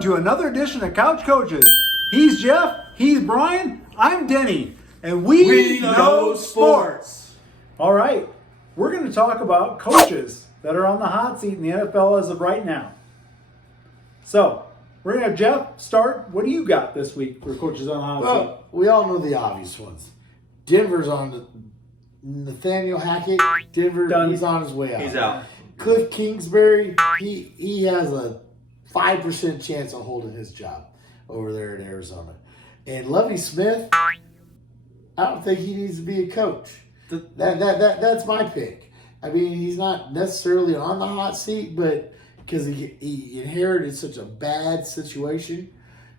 welcome to another edition of Couch Coaches. He's Jeff, he's Brian, I'm Denny, and we know sports. All right, we're going to talk about coaches that are on the hot seat in the NFL as of right now. So, we're going to have Jeff start. What do you got this week for coaches on the hot seat? Well, we all know the obvious ones. Denver's on the Nathaniel Hackett. Denver, Done. he's on his way out. He's out. Cliff Kingsbury, he has a 5% chance of holding his job over there in Arizona. And Lovie Smith, I don't think he needs to be a coach. That's my pick. I mean, he's not necessarily on the hot seat, but because he inherited such a bad situation.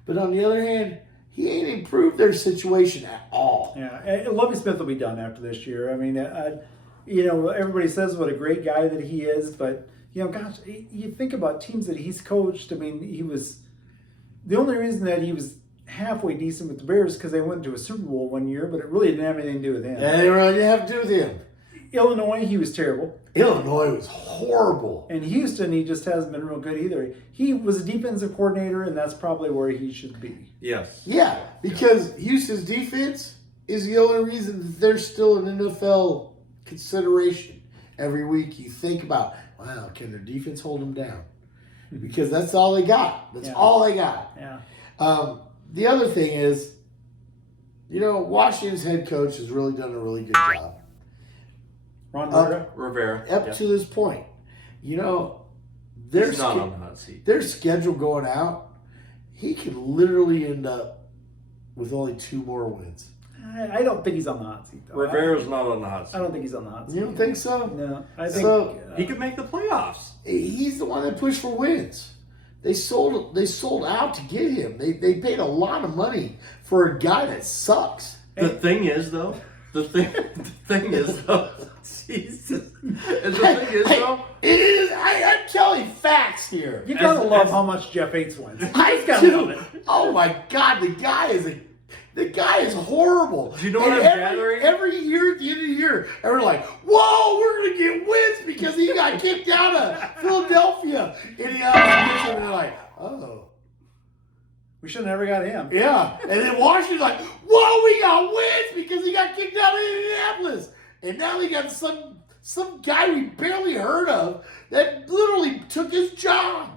But on the other hand, he ain't improved their situation at all. Yeah, Lovie Smith will be done after this year. I mean, everybody says what a great guy that he is, but, gosh, you think about teams that he's coached. I mean, the only reason that he was halfway decent with the Bears because they went to a Super Bowl one year, but it really didn't have anything to do with him. And it really didn't have to do with him. Illinois, he was terrible. Illinois was horrible. And Houston, he just hasn't been real good either. He was a defensive coordinator, and that's probably where he should be. Yes. Yeah, because Houston's defense is the only reason that they're still an NFL consideration. Every week you think about, wow, can their defense hold them down? Because that's all they got. That's all they got. Yeah. The other thing is, Washington's head coach has really done a really good job. Ron Rivera. Up to this point. He's not on the hot seat. Their schedule going out, he could literally end up with only 2 more wins. I don't think he's on the hot seat, though. Rivera's not on the hot seat. I don't think he's on the hot seat. You don't think so? No. I think He could make the playoffs. He's the one that pushed for wins. They sold out to get him. They paid a lot of money for a guy that sucks. The thing is, though, Jesus. I'm telling you facts here. you gotta love how much Jeff hates wins. I do. Oh my God, the guy is horrible. Do you know what I'm gathering? Every year at the end of the year, and we're like, whoa, we're gonna get wins because he got kicked out of Philadelphia. And they're like, oh. We should have never got him. Yeah. And then Washington's like, whoa, we got wins because he got kicked out of Indianapolis. And now they got some guy we barely heard of that literally took his job.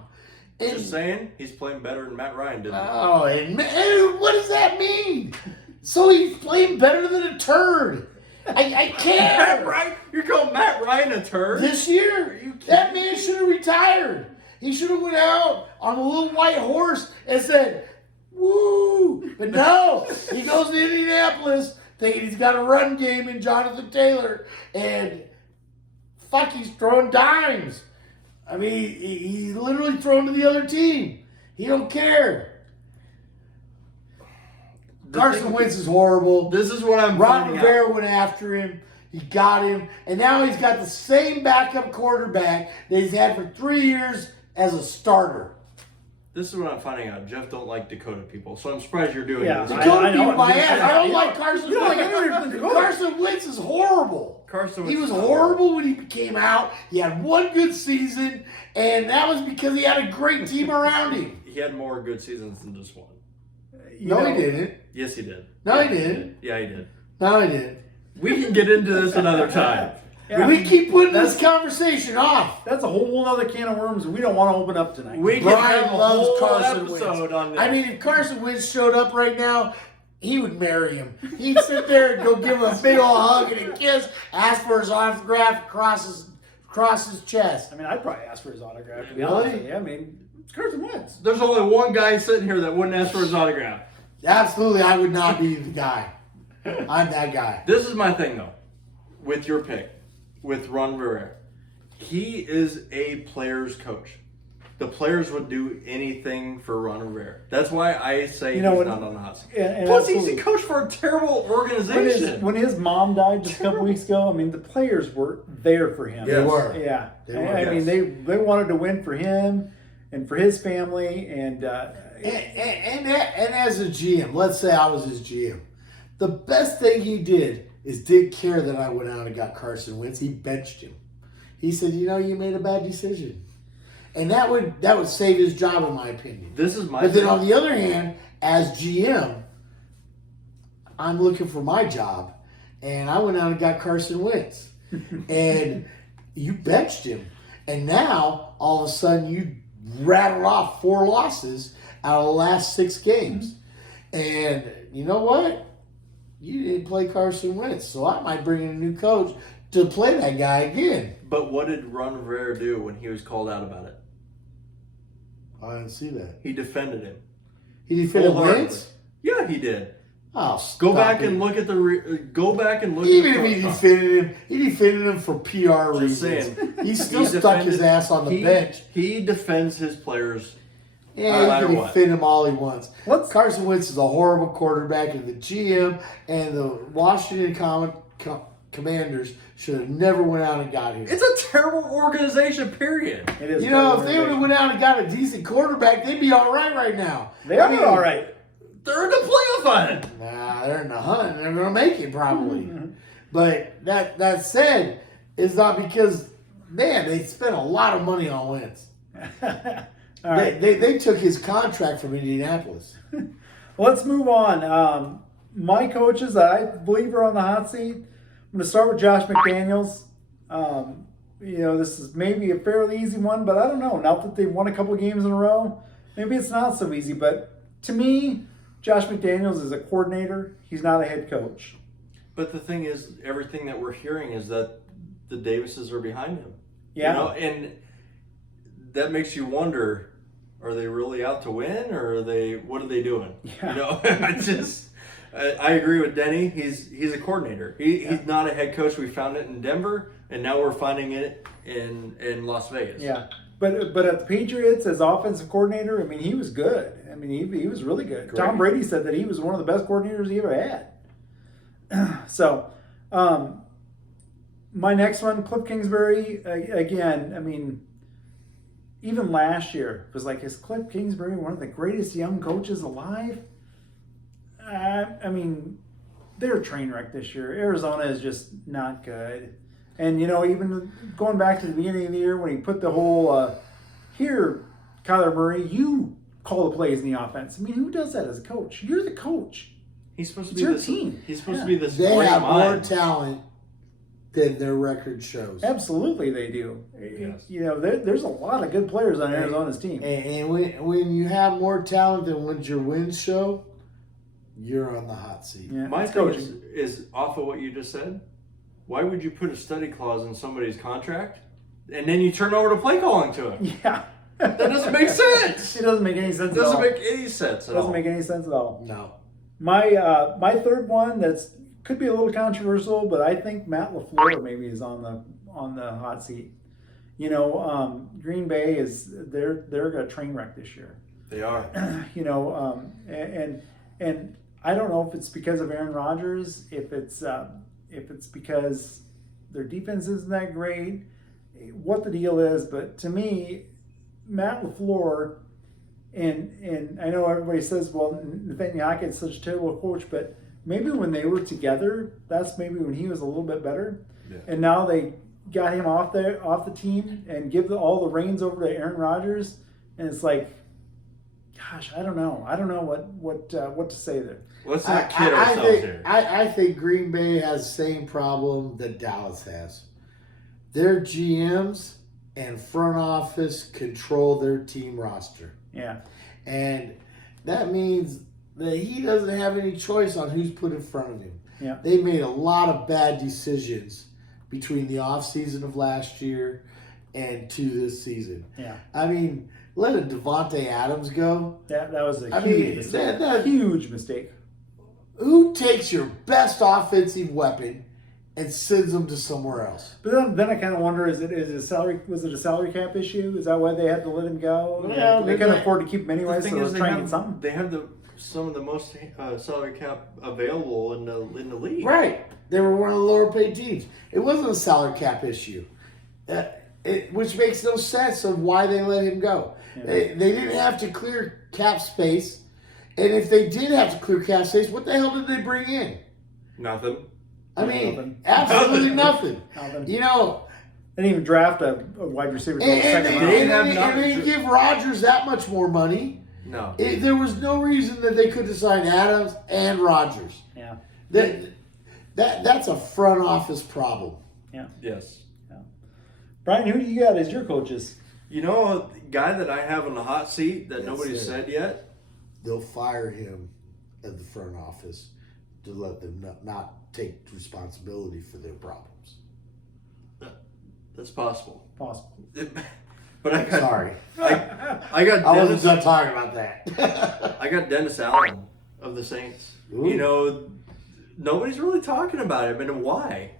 And, Just saying, he's playing better than Matt Ryan did. Oh, and what does that mean? So he's playing better than a turd. I can't. Matt Ryan? You're calling Matt Ryan a turd? This year, that man should have retired. He should have went out on a little white horse and said, woo. But no, he goes to Indianapolis thinking he's got a run game in Jonathan Taylor. And he's throwing dimes. I mean, he's literally thrown to the other team. He don't care. Carson Wentz is horrible. This is what I'm Ron finding Rivera out. went after him. He got him. And now he's got the same backup quarterback that he's had for 3 years as a starter. This is what I'm finding out. Jeff don't like Dakota people, so I'm surprised you're doing Yeah, this. Dakota beat my I'm ass. just- I don't like Carson You don't like Wentz. anyone from Dakota. Carson Wentz is horrible. Carson He Wentz was is horrible when he came out. He had one good season, and that was because he had a great team around him. He had more good seasons than just one. You No, know, he didn't. Yes, he did. No, he didn't. Yeah, he did. No, he didn't. We can get into this another time. Yeah. We keep putting this conversation off. That's a whole other can of worms we don't want to open up tonight. We can Brian have a loves whole Carson episode Wentz. on this. I mean, if Carson Wentz showed up right now, he would marry him. He'd sit there and go give him a big old hug and a kiss, ask for his autograph across his chest. I mean, I'd probably ask for his autograph, to be Really? honest with you. I mean, it's Carson Wentz. There's only one guy sitting here that wouldn't ask for his autograph. Absolutely, I would not be the guy. I'm that guy. This is my thing, though, with your pick, with Ron Rivera. He is a player's coach. The players would do anything for Ron Rivera. That's why I say he's not on the hot seat. And Plus, he's absolutely. a coach for a terrible organization. When his mom died just a couple weeks ago, I mean, the players were there for him. They were. Yeah. They were, I mean, they wanted to win for him and for his family. And as a GM, let's say I was his GM, the best thing he did is didn't care that I went out and got Carson Wentz. He benched him. He said, you made a bad decision. and that would save his job, in my opinion. This is my. But then on the other hand, as GM, I'm looking for my job, and I went out and got Carson Wentz, and you benched him, and now all of a sudden you rattled off 4 losses out of the last 6 games, and you know what? You didn't play Carson Wentz, so I might bring in a new coach to play that guy again. But what did Ron Rivera do when he was called out about it? I didn't see that. He defended him. He defended Wholeheartedly. Wentz? Yeah, he did. Oh, Go stop back it. and look at the. Go back and look. Even at if he defended him for PR Just reasons. saying. He still He stuck his defended- ass on the bench. He defends his players. Yeah, No he matter can what. defend him all he wants. Let's- Carson Wentz is a horrible quarterback, and the GM and the Washington Commanders should have never went out and got him. It's a terrible organization. Period. It is You know, terrible if they would have organization. went out and got a decent quarterback, they'd be all right now. They are all right. They're in the playoff hunt. Nah, they're in the hunt. They're going to make it probably. But that said, it's not because, man, they spent a lot of money on Wentz. All right. They took his contract from Indianapolis. Let's move on. My coaches that I believe are on the hot seat. I'm going to start with Josh McDaniels. This is maybe a fairly easy one, but I don't know. Now that they've won a couple of games in a row, maybe it's not so easy. But to me, Josh McDaniels is a coordinator. He's not a head coach. But the thing is, everything that we're hearing is that the Davises are behind him. Yeah. And that makes you wonder: are they really out to win, or what are they doing? Yeah. I agree with Denny. He's a coordinator. He's not a head coach. We found it in Denver, and now we're finding it in Las Vegas. Yeah. But at the Patriots as offensive coordinator, I mean, he was good. I mean, he was really good. Great. Tom Brady said that he was one of the best coordinators he ever had. So, my next one, Cliff Kingsbury, again, I mean, even last year was like, is Cliff Kingsbury one of the greatest young coaches alive? I mean, they're a train wreck this year. Arizona is just not good. And, even going back to the beginning of the year when he put the whole, here, Kyler Murray, you call the plays in the offense. I mean, who does that as a coach? You're the coach. He's supposed to It's be your this team. He's supposed to be this. They great have more mind. talent than their record shows. Absolutely, they do. Yes. There's a lot of good players on Arizona's team. And when you have more talent than what your wins show, you're on the hot seat. Yeah, My it's thing coaching. is off of what you just said. Why would you put a study clause in somebody's contract, and then you turn over to play calling to him? Yeah. That doesn't make sense. It doesn't make any sense It at all. doesn't make any sense at all. Doesn't make any sense at all. No. My third one could be a little controversial, but I think Matt LaFleur maybe is on the hot seat. Green Bay they're a train wreck this year. They are. And I don't know if it's because of Aaron Rodgers, if it's because their defense isn't that great, what the deal is, but to me, Matt LaFleur, and I know everybody says, well, Nathaniel Hackett's such a terrible coach, but maybe when they were together, that's maybe when he was a little bit better. Yeah. And now they got him off the team and give all the reins over to Aaron Rodgers, and it's like, gosh, I don't know what to say there. Let's not kid ourselves here. I think Green Bay has the same problem that Dallas has. Their GMs and front office control their team roster. Yeah. And that means that he doesn't have any choice on who's put in front of him. Yeah. They made a lot of bad decisions between the offseason of last year and to this season. Yeah. I mean, let a Devontae Adams go. That was a I huge mean, mistake. that- Huge mistake. Who takes your best offensive weapon and sends them to somewhere else? But then I kind of wonder, was it a salary cap issue? Is that why they had to let him go? Yeah, they couldn't afford to keep him anyway, so they're trying to get something. They have some of the most salary cap available in the league. Right. They were one of the lower paid teams. It wasn't a salary cap issue, which makes no sense of why they let him go. Yeah. They didn't have to clear cap space. And if they did have to clear cap space, what the hell did they bring in? Nothing. I mean, absolutely nothing. They didn't even draft a wide receiver till the second round. And they didn't give Rodgers that much more money. No. There was no reason that they couldn't sign Adams and Rodgers. Yeah. That's a front office problem. Yeah. Yes. Yeah. Brian, who do you got as your coaches? You know, a guy that I have on the hot seat that Yes, nobody sir. said yet? They'll fire him at the front office to let them not take responsibility for their problems. That's possible. Possible. But I got Sorry. I got I Dennis, wasn't done talking about that. I got Dennis Allen of the Saints. Ooh. You know, nobody's really talking about him, and why?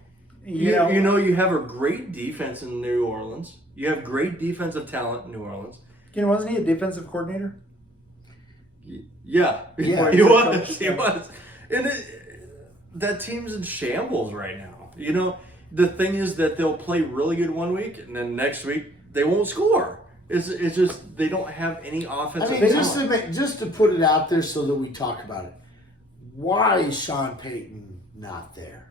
You know, You have a great defense in New Orleans. You have great defensive talent in New Orleans. wasn't he a defensive coordinator? Yeah, Yeah. he was. He was. And that team's in shambles right now. You know, the thing is that they'll play really good one week, and then next week they won't score. It's just they don't have any offensive I mean, talent. just to put it out there so that we talk about it. Why is Sean Payton not there?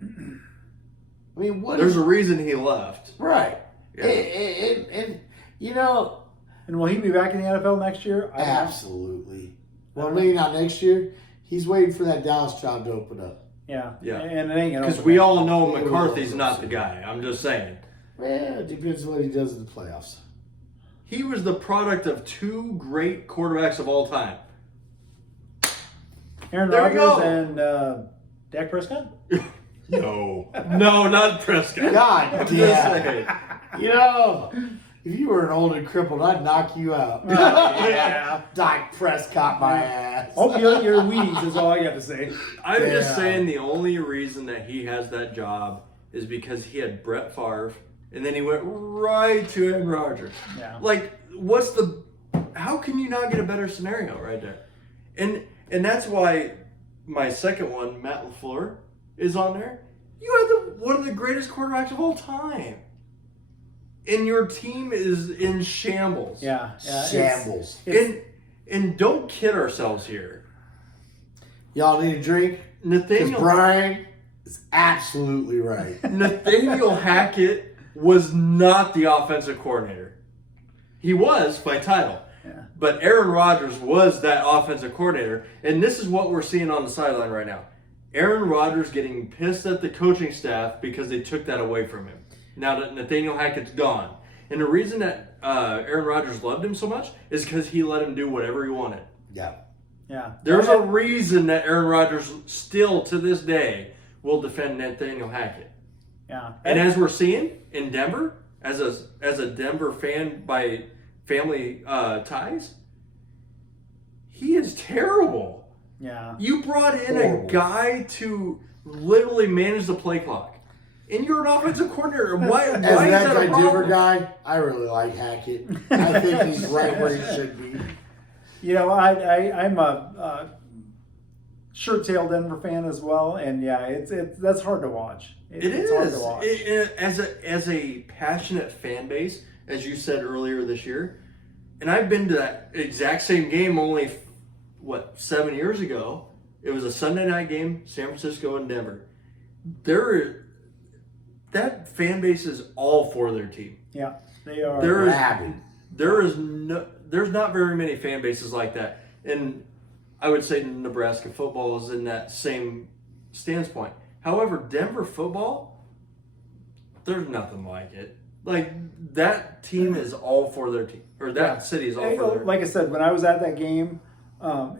I mean, There's a reason he left. right? Yeah. And you know, And will he be back in the NFL next year? I don't know. absolutely. Well, maybe not next year. He's waiting for that Dallas job to open up. Yeah. Yeah. And it ain't gonna Because open we up. all know McCarthy's not the guy. I'm just saying. Well, it depends on what he does in the playoffs. He was the product of two great quarterbacks of all time. Aaron There we Rodgers go. and Dak Prescott. No, not Prescott. God I'm just damn. saying. You know, if you were an old and crippled, I'd knock you out. Yeah. Dak Prescott, my ass. Hope you like your weeds is all I got to say. I'm just Yeah. saying the only reason that he has that job is because he had Brett Favre, and then he went right to Aaron Rodgers. Yeah. Like, how can you not get a better scenario right there? And that's why my second one, Matt LaFleur, is on there. You have one of the greatest quarterbacks of all time. And your team is in shambles. Yeah. Shambles. And don't kid ourselves here. Y'all need a drink? Because Nathaniel Brian is absolutely right. Nathaniel Hackett was not the offensive coordinator. He was by title. Yeah. But Aaron Rodgers was that offensive coordinator. And this is what we're seeing on the sideline right now. Aaron Rodgers getting pissed at the coaching staff because they took that away from him. Now that Nathaniel Hackett's gone. And the reason that Aaron Rodgers loved him so much is because he let him do whatever he wanted. Yeah. Yeah. There's a reason that Aaron Rodgers still to this day will defend Nathaniel Hackett. Yeah. And as we're seeing in Denver, as a Denver fan by family ties, he is terrible. Yeah. You brought in Horrible. a guy to literally manage the play clock, and you're an offensive coordinator. Why As is an that a anti-Denver problem? guy, I really like Hackett. I think he's right where he should be. You know, I'm a shirt-tail Denver fan as well, and yeah, it's that's hard to watch. It's hard to watch. As a passionate fan base, as you said earlier this year, and I've been to that exact same game only 7 years ago. It was a Sunday night game, San Francisco and Denver. That fan base is all for their team. Yeah, they are. Rabid. There's not very many fan bases like that, and I would say Nebraska football is in that same standpoint. However, Denver football, there's nothing like it. Like, that team is all for their team, or that city is all for their team. Like I said, when I was at that game,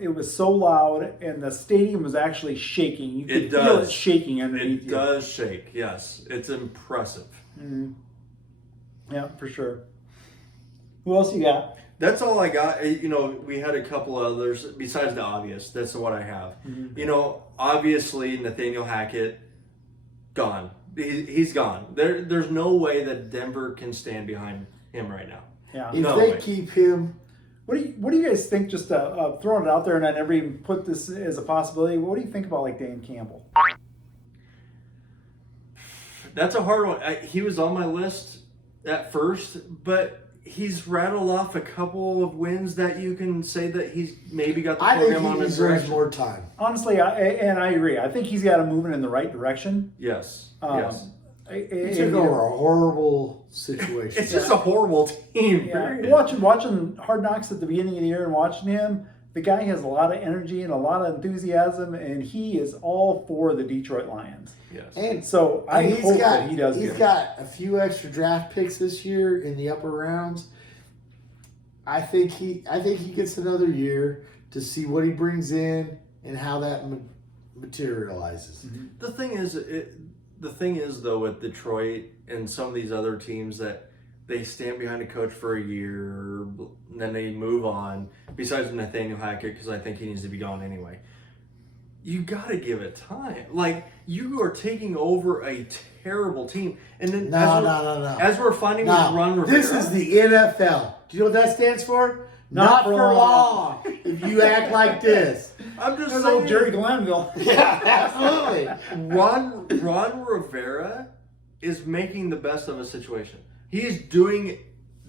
it was so loud, and the stadium was actually shaking. You could feel it shaking underneath It you. does shake, yes. It's impressive. Mhm. Yeah, for sure. Who else you got? That's all I got. You know, we had a couple others besides the obvious. That's what I have. Mm-hmm. You know, obviously Nathaniel Hackett, gone. He's gone. There's no way that Denver can stand behind him right now. Yeah. If No they way. keep him, What do you guys think? Just throwing it out there, and I never even put this as a possibility. What do you think about like Dan Campbell? That's a hard one. He was on my list at first, but he's rattled off a couple of wins that you can say that he's maybe got the I think program on he his deserves direction. more time. Honestly, I agree. I think he's got to move in the right direction. Yes. Um, yes. He took over a horrible situation. It's just a horrible team. Yeah. Watching Hard Knocks at the beginning of the year and watching him, the guy has a lot of energy and a lot of enthusiasm, and he is all for the Detroit Lions. Yes. And so I hope that he does. He's got a few extra draft picks this year in the upper rounds. I think he gets another year to see what he brings in and how that materializes. Mm-hmm. The thing is though with Detroit and some of these other teams that they stand behind a coach for a year and then they move on. Besides Nathaniel Hackett, because I think he needs to be gone anyway. You got to give it time. Like, you are taking over a terrible team. And then No. as we're finding with Ron Rivera. This is the NFL. Do you know what that stands for? Not for long. If you act like this. I'm just That's saying. old Jerry Glanville. Yeah, absolutely. Ron Rivera is making the best of a situation. He's doing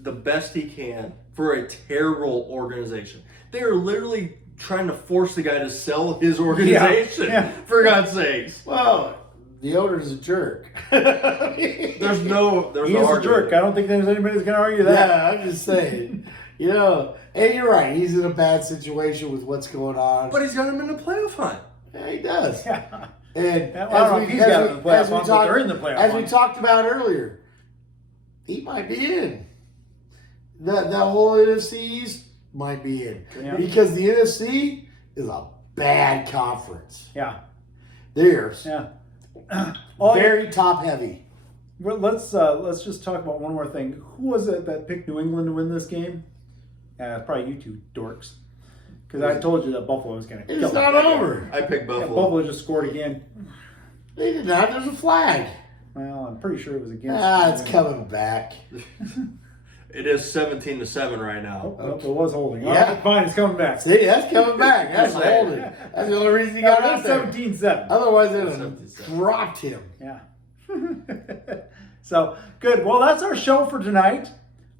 the best he can for a terrible organization. They are literally trying to force the guy to sell his organization, Yeah. for God's sakes. Well, the owner's a jerk. There's no He's a jerk. I don't think there's anybody that's going to argue that. Yeah, I'm just saying. And you're right. He's in a bad situation with what's going on. But he's got him in the playoff hunt. Yeah, he does. Yeah. And I don't know if he's got it in the playoff hunt, but they're in the playoff as we hunt. talked about earlier, he might be in. That whole NFC East might be in. Yeah. Because the NFC is a bad conference. Yeah. They're Yeah. very top heavy. Well, let's just talk about one more thing. Who was it that picked New England to win this game? Probably you two dorks. Because I told you that Buffalo was going to kill It's them. not over. I picked Yeah, Buffalo. Buffalo just scored again. They did not. There's a flag. Well, I'm pretty sure it was against. It's coming back. It is 17-7 right now. Oh, it was holding. Yeah. All right, fine, it's coming back. See, that's coming back. That's That's right. holding. That's the only reason he got out there. 17-7. Otherwise, they would have 17-7. dropped him. Yeah. So, good. Well, that's our show for tonight.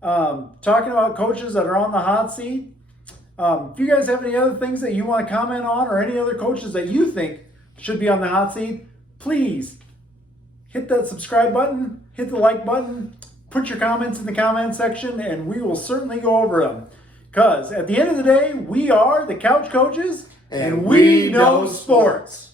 Talking about coaches that are on the hot seat. If you guys have any other things that you want to comment on or any other coaches that you think should be on the hot seat, please hit that subscribe button, hit the like button, put your comments in the comment section, and we will certainly go over them. Because at the end of the day, we are the Couch Coaches, and we know sports.